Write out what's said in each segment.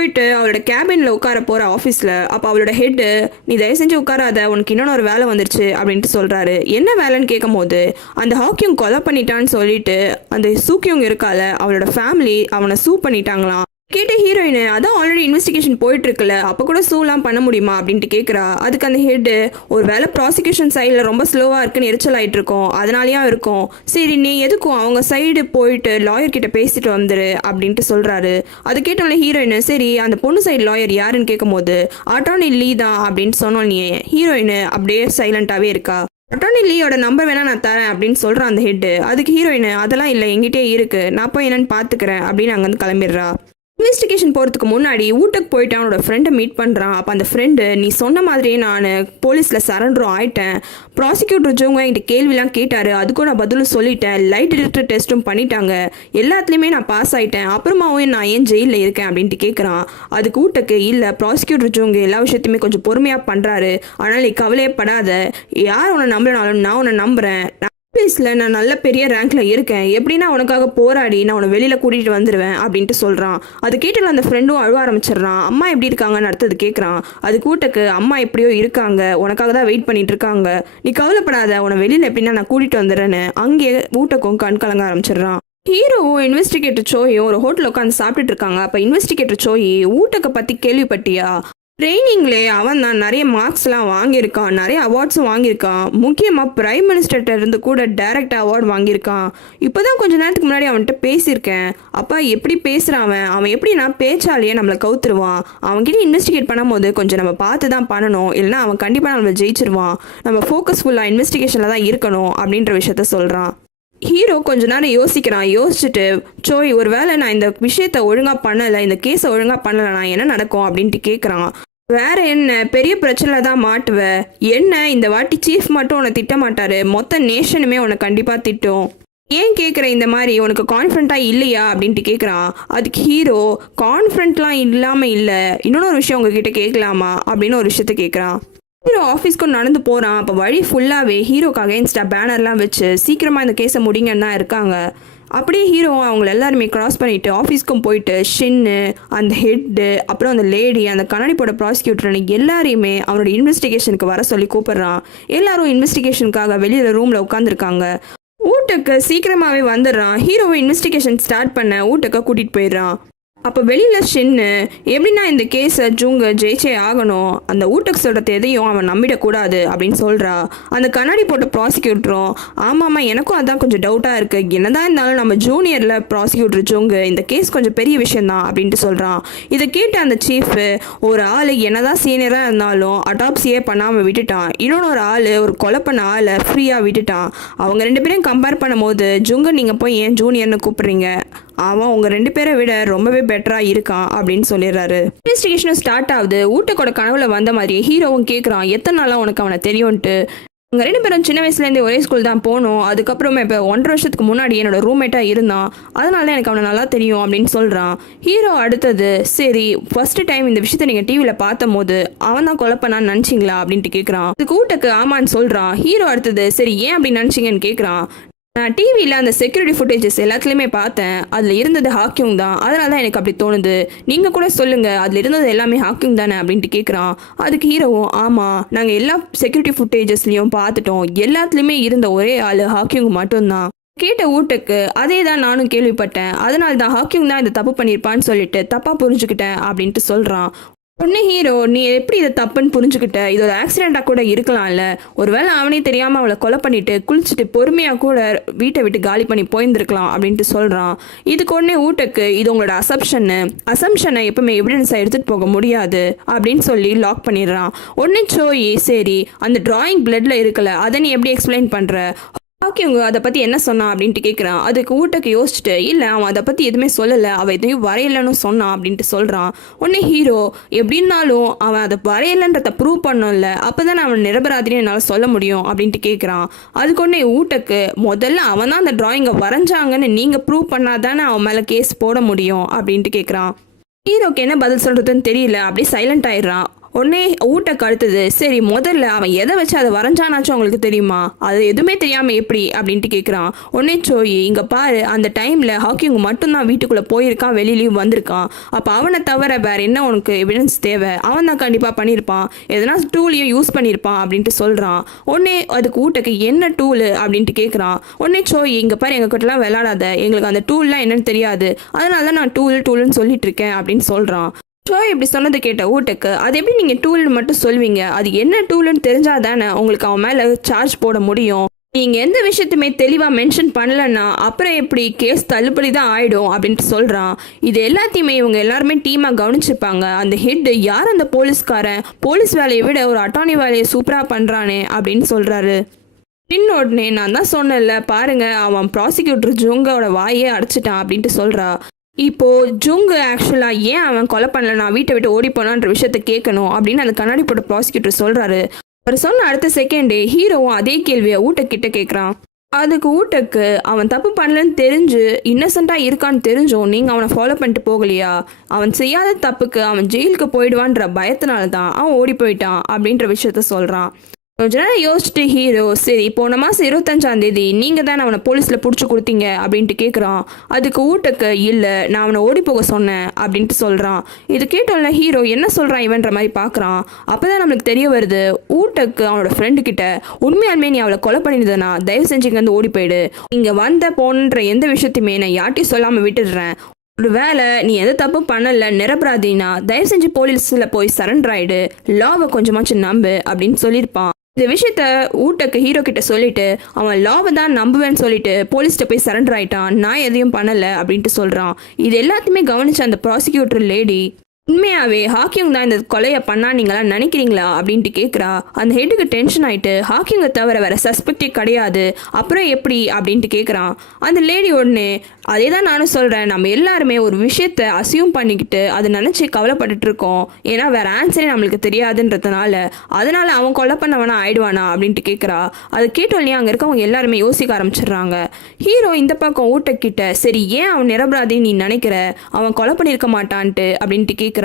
போயிட்டு அவளோட கேபின்ல உட்கார போற ஆஃபீஸ்ல. அப்போ அவளோட ஹெட், நீ தயவு செஞ்சு உட்காராத, உனக்கு இன்னொன்று ஒரு வேலை வந்துருச்சு அப்படின்ட்டு சொல்றாரு. என்ன வேலைன்னு கேட்கும் போது, அந்த ஹாக்யூங் கொலை பண்ணிட்டான்னு சொல்லிட்டு அந்த சூக்கியூங் இருக்கால அவளோட ஃபேமிலி அவனை சூ பண்ணிட்டாங்களாம். கேட்ட ஹீரோயின், அதான் ஆல்ரெடி இன்வெஸ்டிகேஷன் போயிட்டு இருக்குல்ல, அப்போ கூட சூலாம் பண்ண முடியுமா அப்படின்ட்டு கேட்குறா. அதுக்கு அந்த ஹெட், ஒரு வேலை ப்ராசிக்யூஷன் சைடில் ரொம்ப ஸ்லோவாக இருக்குன்னு எரிச்சல் ஆகிட்டு இருக்கோம், அதனாலயா இருக்கும், சரி நீ எதுக்கும் அவங்க சைடு போயிட்டு லாயர் கிட்ட பேசிட்டு வந்துரு அப்படின்ட்டு சொல்றாரு. அது கேட்டவங்கள ஹீரோயின், சரி அந்த பொண்ணு சைடு லாயர் யாருன்னு கேட்கும் போது அட்டார்னி லீ தான் அப்படின்ட்டு சொன்னோன்னே ஹீரோயின் அப்படியே சைலண்டாகவே இருக்கா. அட்டார்னி லீயோட நம்பர் வேணா நான் தரேன் அப்படின்னு சொல்கிறான் அந்த ஹெட். அதுக்கு ஹீரோயின், அதெல்லாம் இல்லை, எங்கிட்டே இருக்கு, நான் போய் என்னன்னு பார்த்துக்கிறேன் அப்படின்னு அங்கேருந்து கிளம்பிடுறா. இன்வெஸ்டிகேஷன் போகிறதுக்கு முன்னாடி வீட்டுக்கு போயிட்டு அவனோட ஃப்ரெண்டை மீட் பண்ணுறான். அப்போ அந்த ஃப்ரெண்டு, நீ சொன்ன மாதிரியே நான் போலீஸில் சரண்டரும் ஆயிட்டேன், ப்ராசிக்யூட்டர் ஜோங்க என்கிட்ட கேள்விலாம் கேட்டார், அதுக்கும் நான் பதிலும் சொல்லிட்டேன், லைட் டிடெக்டர் டெஸ்ட்டும் பண்ணிட்டாங்க, எல்லாத்துலேயுமே நான் பாஸ் ஆகிட்டேன், அப்புறமாவும் நான் ஏன் ஜெயிலில் இருக்கேன் அப்படின்ட்டு கேட்குறான். அதுக்கு வீட்டுக்கு, இல்லை ப்ராசிக்யூட்டர் ஜோங்க எல்லா விஷயத்தையுமே கொஞ்சம் பொறுமையாக பண்ணுறாரு, ஆனால் நீ கவலையே படாத, யார் உன்னை நம்பலனாலும் நான் உன்னை நம்புகிறேன், ஆஃபீஸில் நான் நல்ல பெரிய ரேங்க்ல இருக்கேன், எப்படின்னா உனக்காக போராடி நான் உன்னை வெளியில் கூட்டிகிட்டு வந்துடுவேன் அப்படின்ட்டு சொல்கிறான். அது கேட்டு அந்த ஃப்ரெண்டும் அழுவ ஆரம்பிச்சிடுறான். அம்மா எப்படி இருக்காங்கன்னு அடுத்தது கேட்குறான். அது கூட்டக்கு, அம்மா எப்படியோ இருக்காங்க, உனக்காக தான் வெயிட் பண்ணிட்டு இருக்காங்க, நீ கவலைப்படாத, உன்னை வெளியில் எப்படின்னா நான் கூட்டிகிட்டு வந்துடுறேன்னு அங்கே ஊட்டக்கும் கண் கலங்க ஆரம்பிச்சிடுறான். ஹீரோவும் இன்வெஸ்டிகேட்டர் சோயும் ஒரு ஹோட்டல் உட்காந்து சாப்பிட்டுட்டு இருக்காங்க. அப்போ இன்வெஸ்டிகேட்டர் சோயி, ஊட்டக்கை பற்றி கேள்விப்பட்டியா, ட்ரைனிங்லே அவன் தான் நிறைய மார்க்ஸ்லாம் வாங்கியிருக்கான், நிறைய அவார்ட்ஸும் வாங்கியிருக்கான், முக்கியமாக பிரைம் மினிஸ்டர்கிட்ட இருந்து கூட டைரக்ட் அவார்டு வாங்கியிருக்கான், இப்போ தான் கொஞ்சம் நேரத்துக்கு முன்னாடி அவன்கிட்ட பேசியிருக்கேன், அப்போ எப்படி பேசுகிறான் அவன் எப்படி நான் பேச்சாலேயே நம்மளை கவுத்துருவான், அவன்கிட்ட இன்வெஸ்டிகேட் பண்ணும்போது கொஞ்சம் நம்ம பார்த்து தான் பண்ணணும், இல்லைனா அவன் கண்டிப்பாக நம்மளை ஜெயிச்சிருவான், நம்ம ஃபோக்கஸ்ஃபுல்லாக இன்வெஸ்டிகேஷனில் தான் இருக்கணும் அப்படின்ற விஷயத்த சொல்கிறான். ஹீரோ கொஞ்ச நேரம் யோசிக்கிறான். யோசிச்சுட்டு, சோய் ஒரு வேளை நான் இந்த விஷயத்த ஒழுங்காக பண்ணலை, இந்த கேஸை ஒழுங்காக பண்ணலை, நான் என்ன நடக்கும் அப்படின்ட்டு கேட்குறான். வேற என்ன, பெரிய பிரச்சனை தான் மாட்டுவ, என்ன இந்த வாட்டி சீஃப் மட்டும் உன்னை திட்ட மாட்டாரு, மொத்த நேஷனுமே உன்னை கண்டிப்பாக திட்டும், ஏன் கேட்குற, இந்த மாதிரி உனக்கு கான்ஃபிடண்ட்டாக இல்லையா அப்படின்ட்டு கேட்குறான். அதுக்கு ஹீரோ, கான்ஃபிடண்ட்லாம் இல்லாமல் இல்லை, இன்னொரு விஷயம் உங்ககிட்ட கேட்கலாமா அப்படின்னு ஒரு விஷயத்த கேட்குறான். ஹீரோ ஆஃபீஸ்க்கு நடந்து போகிறான். அப்போ வழி ஃபுல்லாகவே ஹீரோக்கு அகேன்ஸ்டாக பேனர்லாம் வச்சு சீக்கிரமாக இந்த கேஸை முடிங்கன்னு தான் இருக்காங்க. அப்படியே ஹீரோ அவங்கள எல்லாருமே கிராஸ் பண்ணிவிட்டு ஆஃபீஸ்க்கும் போயிட்டு ஷின்னு, அந்த ஹெட்டு, அப்புறம் அந்த லேடி, அந்த கண்ணாடி போட ப்ராசிக்யூட்டர்னு எல்லாரையுமே அவனோட இன்வெஸ்டிகேஷனுக்கு வர சொல்லி கூப்பிட்றான். எல்லாரும் இன்வெஸ்டிகேஷனுக்காக வெளியில் ரூமில் உட்காந்துருக்காங்க. ஊட்டுக்கு சீக்கிரமாகவே வந்துடுறான். ஹீரோவை இன்வெஸ்டிகேஷன் ஸ்டார்ட் பண்ண ஊட்டுக்கு கூட்டிகிட்டு போயிடுறான். அப்போ வெளியில் ஷின்னு, எப்படின்னா இந்த கேஸை ஜூங்க ஜெயிச்சே ஆகணும், அந்த ஊட்டக்கு சொல்கிறது எதையும் அவன் நம்பிடக்கூடாது அப்படின்னு சொல்கிறா. அந்த கண்ணாடி போட்ட ப்ராசிக்யூட்டரும், ஆமாம்மா எனக்கும் அதான் கொஞ்சம் டவுட்டாக இருக்குது, என்னதான் இருந்தாலும் நம்ம ஜூனியரில் ப்ராசிக்யூட்டர் ஜூங்கு, இந்த கேஸ் கொஞ்சம் பெரிய விஷயந்தான் அப்படின்ட்டு சொல்கிறான். இதை கேட்டு அந்த சீஃபு, ஒரு ஆள் என்னதான் சீனியராக இருந்தாலும் அட்டாப்சியே பண்ணாமல் விட்டுட்டான், இன்னொன்று ஒரு ஆள் ஒரு கொலை பண்ண ஆளை ஃப்ரீயாக விட்டுட்டான், அவங்க ரெண்டு பேரையும் கம்பேர் பண்ணும்போது ஜூங்க நீங்கள் போய் ஏன் ஜூனியர்னு கூப்பிட்றீங்க, அவன் உங்கள் ரெண்டு பேரை விட ரொம்பவே பெட்டராக இருக்கான் அப்படின்னு சொல்லிடுறாரு. இன்வெஸ்டிகேஷனும் ஸ்டார்ட் ஆகுது. ஊட்டக்கோட கனவுல வந்த மாதிரி ஹீரோவும் கேட்குறான், எத்தனை நாளாக உனக்கு அவனை தெரியும்ன்ட்டு. உங்கள் ரெண்டு பேரும் சின்ன வயசுலேருந்தே ஒரே ஸ்கூல் தான் போனோம், அதுக்கப்புறமா இப்போ 1.5 வருஷத்துக்கு முன்னாடி என்னோட ரூம்மேட்டாக இருந்தான், அதனால எனக்கு அவனை நல்லா தெரியும் அப்படின்னு சொல்கிறான். ஹீரோ அடுத்தது, சரி ஃபர்ஸ்ட் டைம் இந்த விஷயத்தை நீங்கள் டிவியில் பார்த்தும் போது அவன் தான் கொலை பண்ணான்னு நினச்சிங்களா அப்படின்ட்டு கேட்குறான். அதுக்கு ஊட்டக்கு ஆமான்னு சொல்கிறான். ஹீரோ அடுத்தது, சரி ஏன் அப்படி நினச்சிங்கன்னு கேட்குறான். நான் டிவியில் அந்த செக்யூரிட்டி ஃபுட்டேஜஸ் எல்லாத்துலேயுமே பார்த்தேன், அதில் இருந்தது ஹாக்கியூங் தான், அதனால தான் எனக்கு அப்படி தோணுது, நீங்கள் கூட சொல்லுங்கள் அதில் இருந்தது எல்லாமே ஹாக்கியூங் தானே அப்படின்ட்டு கேட்குறான். அதுக்கு ஹீரோவும், ஆமாம் நாங்கள் எல்லா செக்யூரிட்டி ஃபுட்டேஜஸ்லையும் பார்த்துட்டோம், எல்லாத்துலேயுமே இருந்த ஒரே ஆள் ஹாக்கியூங் மட்டும்தான். கேட்ட ஊட்டுக்கு, அதே தான் நானும் கேள்விப்பட்டேன், அதனால தான் ஹாக்கியூங் தான் இதை தப்பு பண்ணியிருப்பான்னு சொல்லிட்டு தப்பாக புரிஞ்சுக்கிட்டேன் அப்படின்ட்டு சொல்கிறான். உடனே ஹீரோ, நீ எப்படி இதை தப்புன்னு புரிஞ்சுக்கிட்ட, இது ஒரு ஆக்சிடெண்ட்டாக கூட இருக்கலாம்ல, ஒருவேளை அவனே தெரியாமல் அவளை கொலை பண்ணிட்டு குளிச்சுட்டு பொறுமையாக கூட வீட்டை விட்டு காலி பண்ணி போயிருந்துருக்கலாம் அப்படின்ட்டு சொல்கிறான். இதுக்கு உடனே ஊட்டுக்கு, இது உங்களோட அசம்ஷனை எப்பவுமே எவிடன்ஸாக எடுத்துகிட்டு போக முடியாது அப்படின்னு சொல்லி லாக் பண்ணிடுறான். உடனே சோயி, சரி அந்த டிராயிங் பிளட்ல இருக்கல, அதை நீ எப்படி எக்ஸ்பிளைன் பண்ணுற, ஓகேங்க அதை பற்றி என்ன சொன்னான் அப்படின்ட்டு கேட்குறான். அதுக்கு ஊட்டக்கு யோசிச்சுட்டு, இல்லை அவன் அதை பற்றி எதுவுமே சொல்லலை, அவன் எதையும் வரையலைன்னு சொன்னான் அப்படின்ட்டு சொல்கிறான். உடனே ஹீரோ, எப்படின்னாலும் அவன் அதை வரையலைன்றத ப்ரூவ் பண்ணல, அப்போ தான் அவன் நிரபராதின்னு என்னால் சொல்ல முடியும் அப்படின்ட்டு கேட்குறான். அதுக்கு உடனே ஊட்டக்கு, முதல்ல அவன் தான் அந்த டிராயிங்கை வரைஞ்சாங்கன்னு நீங்கள் ப்ரூவ் பண்ணாதானே அவன் மேலே கேஸ் போட முடியும் அப்படின்ட்டு கேட்குறான். ஹீரோக்கு என்ன பதில் சொல்கிறதுன்னு தெரியல, அப்படியே சைலண்ட் ஆயிடுறான். உடனே ஊட்டக்கு அடுத்தது, சரி முதல்ல அவன் எதை வச்சு அதை வரைஞ்சானாச்சும் உங்களுக்கு தெரியுமா, அது எதுவுமே தெரியாம எப்படி அப்படின்ட்டு கேட்குறான். உடனே சோயி, இங்க பாரு, அந்த டைம்ல ஹாக்கிங் மட்டும்தான் வீட்டுக்குள்ள போயிருக்கான், வெளியிலயும் வந்திருக்கான். அப்ப அவனை தவிர வேற என்ன உனக்கு எவிடன்ஸ் தேவை, அவன் தான் கண்டிப்பா பண்ணியிருப்பான், எதனா டூலையும் யூஸ் பண்ணியிருப்பான் அப்படின்ட்டு சொல்றான். உடனே அதுக்கு ஊட்டக்கு என்ன டூலு அப்படின்ட்டு கேட்குறான். உடனே சோயி, இங்க பாரு, எங்க கிட்டலாம் விளையாடாத, எங்களுக்கு அந்த டூல்லாம் என்னன்னு தெரியாது, அதனால தான் நான் டூல்னு சொல்லிட்டு இருக்கேன் அப்படின்னு சொல்றான். சோய் இப்படி சொன்னது கேட்ட ஊட்டக்கு, அது எப்படி நீங்க டூல்னு மட்டும் சொல்வீங்க, அது என்ன டூல்னு தெரிஞ்சாதானே உங்களுக்கு அவன் மேல சார்ஜ் போட முடியும், நீங்க எந்த விஷயத்துமே தெளிவா மென்ஷன் பண்ணலன்னா அப்புறம் எப்படி கேஸ் தள்ளுபடி தான் ஆயிடும் அப்படின்ட்டு சொல்றான். இது எல்லாத்தையுமே இவங்க எல்லாருமே டீமா கவனிச்சிருப்பாங்க. அந்த ஹெட் யார், அந்த போலீஸ்காரன், போலீஸ் வேலையை விட ஒரு அட்டார்னி வேலையை சூப்பரா பண்றானே அப்படின்னு சொல்றாரு. உடனே, நான் தான் சொன்னேன்ல பாருங்க, அவன் ப்ராசிக்யூட்டர் ஜுங்கோட வாயே அடிச்சிட்டான் அப்படின்ட்டு சொல்றா. இப்போ ஜுங்கு ஆக்சுவலா ஏன் அவன் கொலை பண்ணல, நான் வீட்டை விட்டு ஓடி போனான்ற விஷயத்த கேட்கணும் அப்படின்னு அந்த கண்ணாடி போட்ட ப்ராசிக்யூட்டர் சொல்றாரு. அவர் சொன்ன அடுத்த செகண்டே ஹீரோவும் அதே கேள்வியை ஊட்டக்கிட்ட கேட்குறான். அதுக்கு ஊட்டக்கு, அவன் தப்பு பண்ணலன்னு தெரிஞ்சு இன்னசென்ட்டா இருக்கான்னு தெரிஞ்சும் நீங்க அவனை ஃபாலோ பண்ணிட்டு போகலையா, அவன் செய்யாத தப்புக்கு அவன் ஜெயிலுக்கு போயிடுவான்ற பயத்தினால தான் அவன் ஓடி போயிட்டான் அப்படின்ற விஷயத்த சொல்றான். கொஞ்ச நேரம் யோசிச்சுட்டு ஹீரோ, சரி போன மாதம் 25ஆம் தேதி நீங்கள் தான் அவனை போலீஸில் பிடிச்சி கொடுத்தீங்க அப்படின்ட்டு கேட்குறான். அதுக்கு ஊட்டக்கு, இல்லை நான் அவனை ஓடி போக சொன்னேன் அப்படின்ட்டு சொல்கிறான். இது கேட்டோம்ல ஹீரோ என்ன சொல்கிறான் இவன்ற மாதிரி பார்க்குறான். அப்போ தான் நம்மளுக்கு தெரிய வருது, ஊட்டக்கு அவனோட ஃப்ரெண்டு கிட்ட, உண்மையாலுமே நீ அவளை கொலை பண்ணியிருந்தனா தயவு செஞ்சு இங்கேருந்து ஓடி போயிடு, இங்கே வந்த போன்ற எந்த விஷயத்தையுமே நான் யார்ட்டையும் சொல்லாமல் விட்டுடுறேன், ஒரு வேளை நீ எந்த தப்பு பண்ணல நிரபராதினா தயவு செஞ்சு போலீஸில் போய் சரண்டர் ஆயிடு, லாவை கொஞ்சமாச்சும் நம்பு அப்படின்னு சொல்லியிருப்பான். இந்த விஷயத்த ஊட்டக்கு ஹீரோ கிட்ட சொல்லிட்டு அவன் லாவை தான் நம்புவேன்னு சொல்லிட்டு போலீஸ்கிட்ட போய் சரண்டர் ஆயிட்டான், நான் எதையும் பண்ணல அப்படின்ட்டு சொல்றான். இது எல்லாத்தையுமே கவனிச்ச அந்த ப்ராசிக்யூட்டர் லேடி, உண்மையாவே ஹாக்கிங் தான் இந்த கொலையை பண்ணா நீங்களா நினைக்கிறீங்களா அப்படின்ட்டு கேட்குறா. அந்த ஹெட்டுக்கு டென்ஷன் ஆயிட்டு, ஹாக்கிங்கை தவிர வேற சஸ்பெக்டே கிடையாது, அப்புறம் எப்படி அப்படின்ட்டு கேட்குறான். அந்த லேடி உடனே, அதே தான் நானும் சொல்கிறேன், நம்ம எல்லாருமே ஒரு விஷயத்த அசியூம் பண்ணிக்கிட்டு அதை நினச்சி கவலைப்பட்டுட்டு இருக்கோம், ஏன்னா வேற ஆன்சரே நம்மளுக்கு தெரியாதுன்றதுனால, அதனால அவன் கொலை பண்ணவனா ஆயிடுவானா அப்படின்ட்டு கேட்குறா. அது கேட்டோன்னே அங்கே இருக்கவங்க எல்லாருமே யோசிக்க ஆரம்பிச்சிடுறாங்க. ஹீரோ இந்த பக்கம் ஊட்டக்கிட்ட, சரி ஏன் அவன் நிரபராதின்னு நீ நினைக்கிற, அவன் கொலை பண்ணியிருக்க மாட்டான்ட்டு அப்படின்ட்டு கேட்குறான்.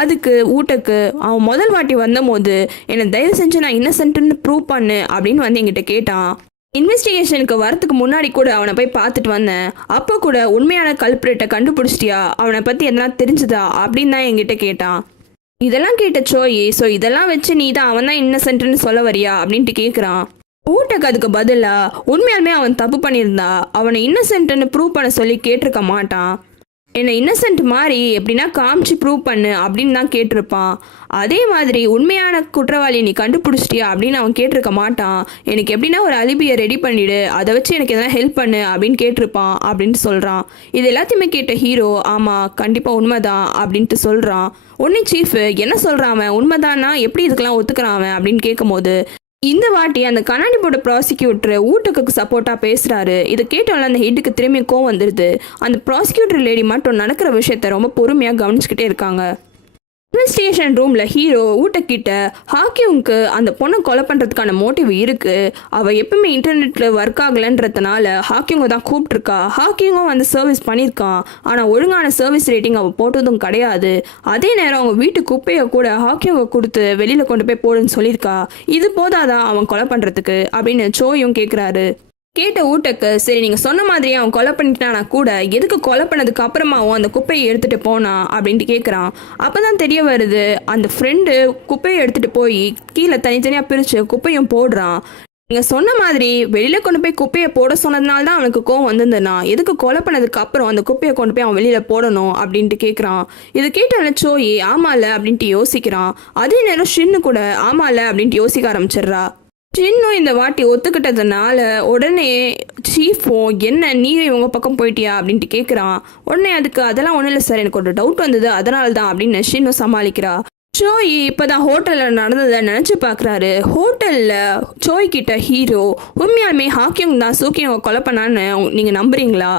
அதுக்கு ஊட்டக்கு, அவன் முதல் வாட்டி வந்தபோது என்னை தயவு செஞ்சு நான் இன்னசென்ட்னு ப்ரூவ் பண்ணு அப்படின்னு வந்து என்கிட்ட கேட்டான். இன்வெஸ்டிகேஷனுக்கு வரத்துக்கு முன்னாடி கூட அவனை போய் பார்த்துட்டு வந்தேன், அப்போ கூட உண்மையான கல்பிரேட்டை கண்டுபிடிச்சிட்டியா, அவனை பற்றி எதனா தெரிஞ்சுதா அப்படின்னு தான் என்கிட்ட கேட்டான். இதெல்லாம் கேட்ட சோயி, ஸோ இதெல்லாம் வச்சு நீ தான் அவன் தான் இன்னசென்ட்னு சொல்ல வரியா அப்படின்ட்டு கேட்குறான். ஊட்டக்கு அதுக்கு பதிலா, உண்மையாலுமே அவன் தப்பு பண்ணியிருந்தா அவனை இன்னசென்ட்னு ப்ரூவ் பண்ண சொல்லி கேட்டிருக்க மாட்டான், என்னை இன்னசென்ட் மாதிரி எப்படின்னா காமிச்சு ப்ரூவ் பண்ணு அப்படின்னு தான் கேட்டிருப்பான். அதே மாதிரி உண்மையான குற்றவாளியை நீ கண்டுபிடிச்சிட்டியா அப்படின்னு அவன் கேட்டிருக்க மாட்டான், எனக்கு எப்படின்னா ஒரு அலிபியை ரெடி பண்ணிவிடு, அதை வச்சு எனக்கு எதனா ஹெல்ப் பண்ணு அப்படின்னு கேட்டிருப்பான் அப்படின்ட்டு சொல்கிறான். இது எல்லாத்தையுமே கேட்ட ஹீரோ, ஆமாம் கண்டிப்பாக உண்மைதான் அப்படின்ட்டு சொல்கிறான். உடனே சீஃப், என்ன சொல்கிறான் அவன், உண்மைதானா எப்படி இதுக்கெல்லாம் ஒத்துக்கிறான் அவன் அப்படின்னு கேட்கும்போது, இந்த வாட்டி அந்த கண்ணாடி போட்ட ப்ராசிக்யூட்டர் ஊட்டக்கு சப்போர்ட்டாக பேசுகிறாரு. இதை கேட்டோம்ல அந்த ஹெட்டுக்கு திரும்பி கோவம் வந்துடுது. அந்த ப்ராசிக்யூட்டர் லேடி மட்டும் நடக்கிற விஷயத்த ரொம்ப பொறுமையாக கவனிச்சுக்கிட்டே இருக்காங்க. இன்வெஸ்டிகேஷன் ரூமில் ஹீரோ ஊட்டக்கிட்ட, ஹாக்கியுங்க்கு அந்த பொண்ணை கொலை பண்ணுறதுக்கான மோட்டிவ் இருக்குது, அவள் எப்பவுமே இன்டர்நெட்டில் ஒர்க் ஆகலைன்றதுனால ஹாக்கியுங்க தான் கூப்பிட்ருக்கா, ஹாக்கியுங்கும் வந்து சர்வீஸ் பண்ணியிருக்கான், ஆனால் ஒழுங்கான சர்வீஸ் ரேட்டிங் அவள் போட்டதும் கிடையாது, அதே நேரம் அவங்க வீட்டு குப்பையை கூட ஹாக்கியுங்க கொடுத்து வெளியில் கொண்டு போய் போடுன்னு சொல்லியிருக்கா, இது போதாதான் அவன் கொலை பண்ணுறதுக்கு அப்படின்னு சோயும் கேட்குறாரு. கேட்ட ஊட்டக்கு, சரி நீங்கள் சொன்ன மாதிரியே அவன் கொலை பண்ணிட்டானா கூட எதுக்கு கொலை பண்ணதுக்கு அப்புறமாவும் அந்த குப்பையை எடுத்துகிட்டு போனான் அப்படின்ட்டு கேட்குறான். அப்போ தான் தெரிய வருது, அந்த ஃப்ரெண்டு குப்பையை எடுத்துகிட்டு போய் கீழே தனித்தனியாக பிரித்து குப்பையும் போடுறான். நீங்கள் சொன்ன மாதிரி வெளியில் கொண்டு போய் குப்பையை போட சொன்னதுனால தான் அவனுக்கு கோவம் வந்திருந்தனா, எதுக்கு கொலை பண்ணதுக்கு அப்புறம் அந்த குப்பையை கொண்டு போய் அவன் வெளியில் போடணும் அப்படின்ட்டு கேட்குறான். இது கேட்டால சோயி ஆமால அப்படின்ட்டு யோசிக்கிறான். அதே நேரம் ஷின்னு கூட ஆமால அப்படின்ட்டு யோசிக்க ஆரம்பிச்சிடுறா. சின்னும் இந்த வாட்டி ஒத்துக்கிட்டதுனால உடனே சீஃபும், என்ன நீ இவங்க பக்கம் போயிட்டியா அப்படின்ட்டு கேட்குறான். உடனே அதுக்கு, அதெல்லாம் ஒன்றும் இல்லை சார், எனக்கு ஒரு டவுட் வந்தது அதனால தான் அப்படின்னு ஷின்னும் சமாளிக்கிறா. சோய் இப்போதான் ஹோட்டலில் நடந்ததை நினச்சி பார்க்குறாரு. ஹோட்டலில் சோய் கிட்ட ஹீரோ, உண்மையாலுமே ஹாக்கிங் தான் சூக்கியவங்க கொலை பண்ணான்னு நீங்கள் நம்புறீங்களா,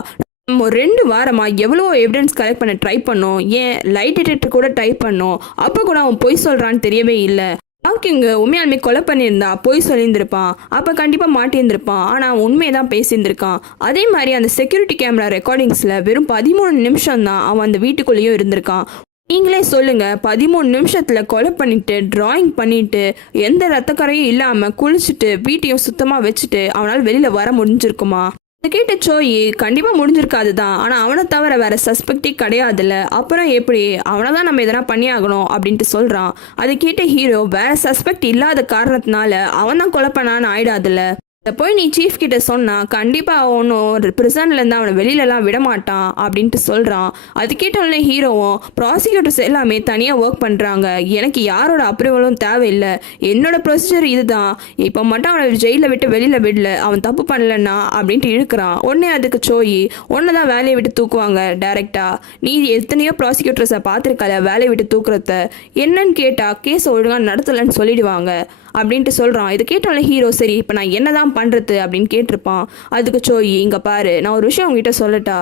நம்ம 2 வாரமாக எவ்வளோ எவிடன்ஸ் கலெக்ட் பண்ண ட்ரை பண்ணோம், ஏன் லைட் டிடெக்டர் கூட ட்ரை பண்ணோம், அப்போ கூட அவன் பொய் சொல்கிறான்னு தெரியவே இல்லை, ஹாக்கிங் உண்மையாலுமே கொலை பண்ணியிருந்தா பொய் சொல்லியிருந்திருப்பான், அப்போ கண்டிப்பாக மாட்டியிருந்திருப்பான், ஆனால் அவன் உண்மையை தான் பேசியிருந்திருக்கான். அதே மாதிரி அந்த செக்யூரிட்டி கேமரா ரெக்கார்டிங்ஸில் வெறும் 13 நிமிஷம் தான் அவன் அந்த வீட்டுக்குள்ளேயும் இருந்திருக்கான். நீங்களே சொல்லுங்க, 13 நிமிஷத்துல கொலை பண்ணிட்டு டிராயிங் பண்ணிட்டு எந்த ரத்தக்கரையும் இல்லாம குளிச்சுட்டு வீட்டையும் சுத்தமா வச்சுட்டு அவனால் வெளியில வர முடிஞ்சிருக்குமா? இதை கேட்ட சோயி கண்டிப்பா முடிஞ்சிருக்காதுதான், ஆனா அவனை தவிர வேற சஸ்பெக்டே கிடையாதுல்ல, அப்புறம் எப்படி அவனை தான் நம்ம எதனா பண்ணி ஆகணும் அப்படின்ட்டு சொல்றான். அதை கேட்ட ஹீரோ வேற சஸ்பெக்ட் இல்லாத காரணத்தினால அவன் தான் கொலை பண்ணான்னு ஆயிடாதுல்ல. இதை போய் நீ சீஃப் கிட்ட சொன்னா கண்டிப்பா ஒன்றும் பிரிசன்லேருந்து அவனை வெளியிலலாம் விடமாட்டான் அப்படின்ட்டு சொல்றான். அது கேட்டோடனே ஹீரோவும் ப்ராசிக்யூட்டர்ஸ் எல்லாமே தனியாக ஒர்க் பண்ணுறாங்க, எனக்கு யாரோட அப்ரூவலும் தேவையில்லை, என்னோட ப்ரொசீஜர் இதுதான், இப்போ மட்டும் அவனை ஜெயிலில் விட்டு வெளியில் விடல, அவன் தப்பு பண்ணலன்னா அப்படின்ட்டு இழுக்கிறான். உடனே அதுக்கு சோயி ஒன்று தான் வேலையை விட்டு தூக்குவாங்க டைரெக்டா, நீ எத்தனையோ ப்ராசிக்யூட்டர்ஸை பார்த்துருக்கல வேலையை விட்டு தூக்குறத, என்னன்னு கேட்டால் கேஸை ஒழுங்காக நடத்தலைன்னு சொல்லிடுவாங்க அப்படின்ட்டு சொல்கிறான். இது கேட்டாலே ஹீரோ சரி இப்போ நான் என்ன தான் பண்ணுறது அப்படின்னு கேட்டிருப்பான். அதுக்கு சோயி இங்கே பாரு, நான் ஒரு விஷயம் உங்ககிட்ட சொல்லட்டா,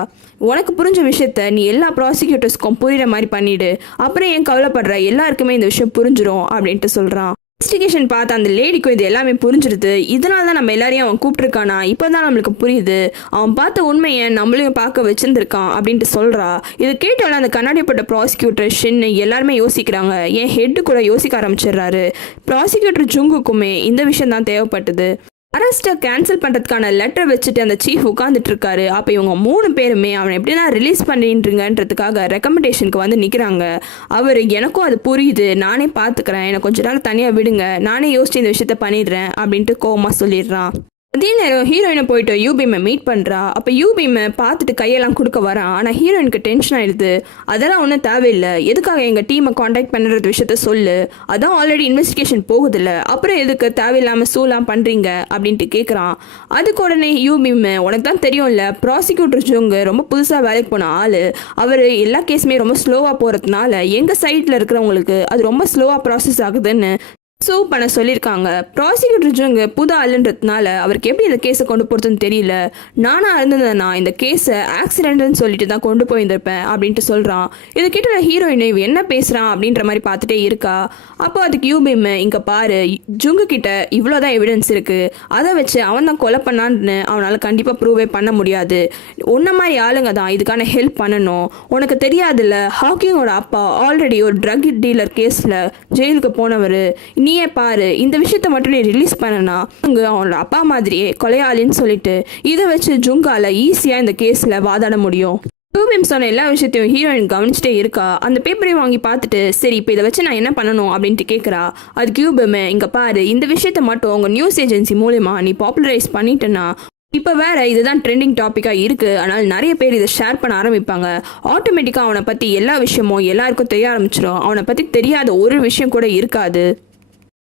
உனக்கு புரிஞ்ச விஷயத்த நீ எல்லா ப்ராசிக்யூட்டர்ஸ்க்கும் புரிகிற மாதிரி பண்ணிவிடு, அப்புறம் ஏன் கவலைப்படுற, எல்லாருக்குமே இந்த விஷயம் புரிஞ்சிடும் அப்படின்ட்டு சொல்கிறான். இன்வெஸ்டிகேஷன் பார்த்து அந்த லேடிக்கும் இது எல்லாமே புரிஞ்சிருது, இதனால தான் நம்ம எல்லாரையும் அவன் கூப்பிட்டுருக்கானா இப்போ தான் நம்மளுக்கு புரியுது, அவன் பார்த்த உண்மையை நம்மளையும் பார்க்க வச்சிருந்துருக்கான் அப்படின்ட்டு சொல்கிறா. இது கேட்டாலும் அந்த கண்ணாடிப்பட்ட ப்ராசிக்யூட்டர் ஷின்னு எல்லாருமே யோசிக்கிறாங்க, என் ஹெட்டு கூட யோசிக்க ஆரம்பிச்சிடுறாரு. ப்ராசிக்யூட்டர் ஜுங்குக்குமே இந்த விஷயம் தான் தேவைப்பட்டது. அரெஸ்ட்டை கேன்சல் பண்ணுறதுக்கான லெட்டர் வச்சுட்டு அந்த சீஃப் உட்காந்துட்டு இருக்காரு. அப்போ இவங்க 3 பேருமே அவனை எப்படின்னா ரிலீஸ் பண்ணின்றீங்கன்றதுக்காக ரெக்கமெண்டேஷனுக்கு வந்து நிற்கிறாங்க. அவர் எனக்கும் அது புரியுது, நானே பார்த்துக்கிறேன், எனக்கு கொஞ்ச நாள் தனியாக விடுங்க, நானே யோசிச்சு இந்த விஷயத்த பண்ணிடுறேன் அப்படின்ட்டு கோவமாக சொல்லிடுறான். அதே நேரம் ஹீரோயினை போயிட்டு யூபிஎம்மை மீட் பண்ணுறா. அப்போ யூபிஎம்மை பார்த்துட்டு கையெல்லாம் கொடுக்க வரான். ஆனால் ஹீரோயினுக்கு டென்ஷன் ஆயிடுது. அதெல்லாம் ஒன்றும் தேவையில்லை, எதுக்காக எங்கள் டீமை காண்டாக்ட் பண்ணுறது விஷயத்த சொல்லு, அதான் ஆல்ரெடி இன்வெஸ்டிகேஷன் போகுதில்ல, அப்புறம் எதுக்கு தேவையில்லாமல் சூலாம் பண்ணுறீங்க அப்படின்ட்டு கேட்குறான். அதுக்கு உடனே யூபிஎம்மை உனக்கு தான் தெரியும்ல, ப்ராசிக்யூட்டர் ஜோங்க ரொம்ப புதுசாக வேலைக்கு போன ஆள், அவர் எல்லா கேஸுமே ரொம்ப ஸ்லோவாக போகிறதுனால எங்கள் சைட்டில் இருக்கிறவங்களுக்கு அது ரொம்ப ஸ்லோவாக ப்ராசஸ் ஆகுதுன்னு சூ பண்ண சொல்லியிருக்காங்க. ப்ராசிக்யூட்டர் ஜோங்க புது ஆளுன்றதுனால அவருக்கு எப்படி இந்த கேஸை கொண்டு போகிறதுன்னு தெரியல, நானாக இருந்ததுன்னா இந்த கேஸை ஆக்சிடென்ட்னு சொல்லிட்டு தான் கொண்டு போயிருந்திருப்பேன் அப்படின்ட்டு சொல்கிறான். இது கிட்ட ஹீரோயினை என்ன பேசுகிறான் அப்படின்ற மாதிரி பார்த்துட்டே இருக்கா. அப்போ அதுக்கு யூபிஎம் இங்கே பாரு, ஜுங்கு கிட்ட இவ்வளோதான் எவிடன்ஸ் இருக்குது, அதை வச்சு அவன் தான் கொலை பண்ணான்னு அவனால் கண்டிப்பாக ப்ரூவே பண்ண முடியாது, உன்ன மாதிரி ஆளுங்க தான் இதுக்கான ஹெல்ப் பண்ணணும், உனக்கு தெரியாதுல்ல ஹாக்கிங்கோட அப்பா ஆல்ரெடி ஒரு ட்ரக் டீலர் கேஸில் ஜெயிலுக்கு போனவர், நீயே பாரு இந்த விஷயத்த மட்டும் நீ ரிலீஸ் பண்ணனா அங்கே அவனோட அப்பா மாதிரியே கொலையாளின்னு சொல்லிட்டு இதை வச்சு ஜுங்கால ஈஸியாக இந்த கேஸில் வாதாட முடியும். யூபிஎம் சொன்ன எல்லா விஷயத்தையும் ஹீரோயின் கவனிச்சுட்டே இருக்கா. அந்த பேப்பரையும் வாங்கி பார்த்துட்டு சரி இப்போ இதை வச்சு நான் என்ன பண்ணணும் அப்படின்ட்டு கேட்குறா. அதுக்கு யூபிஎம் இங்கே பாரு, இந்த விஷயத்த மட்டும் உங்கள் நியூஸ் ஏஜென்சி மூலமா நீ பாப்புலரைஸ் பண்ணிட்டேன்னா இப்போ வேற இதுதான் ட்ரெண்டிங் டாப்பிக்காக இருக்குது, ஆனால் நிறைய பேர் இதை ஷேர் பண்ண ஆரம்பிப்பாங்க, ஆட்டோமேட்டிக்காக அவனை பற்றி எல்லா விஷயமும் எல்லாருக்கும் தெரிய ஆரம்பிச்சிடும், அவனை பற்றி தெரியாத ஒரு விஷயம் கூட இருக்காது.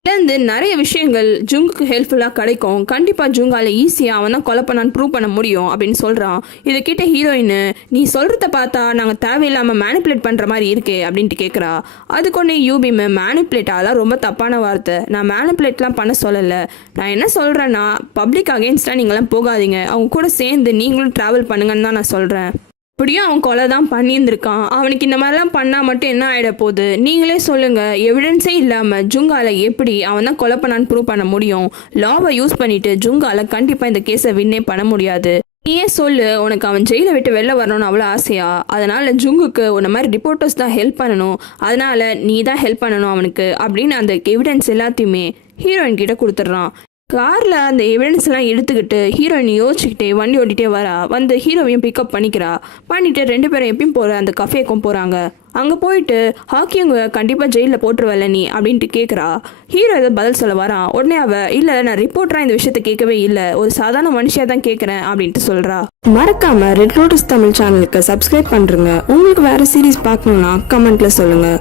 இதுலேருந்து நிறைய விஷயங்கள் ஜுங்குக்கு ஹெல்ப்ஃபுல்லாக கிடைக்கும், கண்டிப்பாக ஜுங்கால ஈஸியாக அவன் தான் கொலை பண்ணான்னு ப்ரூவ் பண்ண முடியும் அப்படின்னு சொல்கிறான். இதை கிட்ட ஹீரோயின் நீ சொல்கிறத பார்த்தா நாங்கள் தேவையில்லாமல் மேனிப்புலேட் பண்ணுற மாதிரி இருக்கே அப்படின்ட்டு கேட்குறா. அதுக்கு ஒன்று யூபிஎம் மேனிப்புலேட் அதெல்லாம் ரொம்ப தப்பான வார்த்தை, நான் மேனிப்புலேட்லாம் பண்ண சொல்லலை, நான் என்ன சொல்கிறேன்னா பப்ளிக் அகேன்ஸ்டாக நீங்களாம் போகாதீங்க, அவங்க கூட சேர்ந்து நீங்களும் ட்ராவல் பண்ணுங்கன்னு தான் நான் சொல்கிறேன். அப்படியும் அவன் கொலை தான் பண்ணியிருந்திருக்கான், அவனுக்கு இந்த மாதிரிலாம் பண்ணால் மட்டும் என்ன ஆகிட போகுது, நீங்களே சொல்லுங்கள், எவிடன்ஸே இல்லாமல் ஜுங்கால எப்படி அவன் தான் கொலை பண்ணான்னு ப்ரூவ் பண்ண முடியும், லாவை யூஸ் பண்ணிவிட்டு ஜுங்கால கண்டிப்பாக இந்த கேஸை வின்னே பண்ண முடியாது, நீயே சொல்லு, உனக்கு அவன் ஜெயிலை விட்டு வெளில வரணும்னு அவ்வளோ ஆசையா, அதனால் ஜுங்குக்கு உன்ன மாதிரி ரிப்போர்ட்டர்ஸ் தான் ஹெல்ப் பண்ணணும், அதனால் நீ தான் ஹெல்ப் பண்ணணும் அவனுக்கு அப்படின்னு அந்த எவிடன்ஸ் எல்லாத்தையுமே ஹீரோயின் கிட்ட கொடுத்துட்றான். காரில் அந்த எவிடன்ஸ்லாம் எடுத்துக்கிட்டு ஹீரோயின் யோசிச்சுக்கிட்டே வண்டி ஓட்டிகிட்டே வரா. வந்து ஹீரோவையும் பிக்கப் பண்ணிட்டு 2 பேரும் எப்பயும் போகிற அந்த கஃபேக்கும் போகிறாங்க. அங்கே போயிட்டு ஹாக்கியங்க கண்டிப்பாக ஜெயிலில் போட்டுருவல்ல நீ அப்படின்ட்டு கேட்குறா. ஹீரோ ஏதோ பதில் சொல்ல வரான். உடனே இல்லை நான் ரிப்போர்ட்டராக இந்த விஷயத்த கேட்கவே இல்லை, ஒரு சாதாரண மனுஷியாக தான் கேட்குறேன் அப்படின்ட்டு சொல்கிறா. மறக்காமல் ரெட் லோட்டஸ் தமிழ் சேனலுக்கு சப்ஸ்கிரைப் பண்ணுறங்க. உங்களுக்கு வேறு சீரீஸ் பார்க்கணுன்னா கமெண்ட்டில் சொல்லுங்கள்.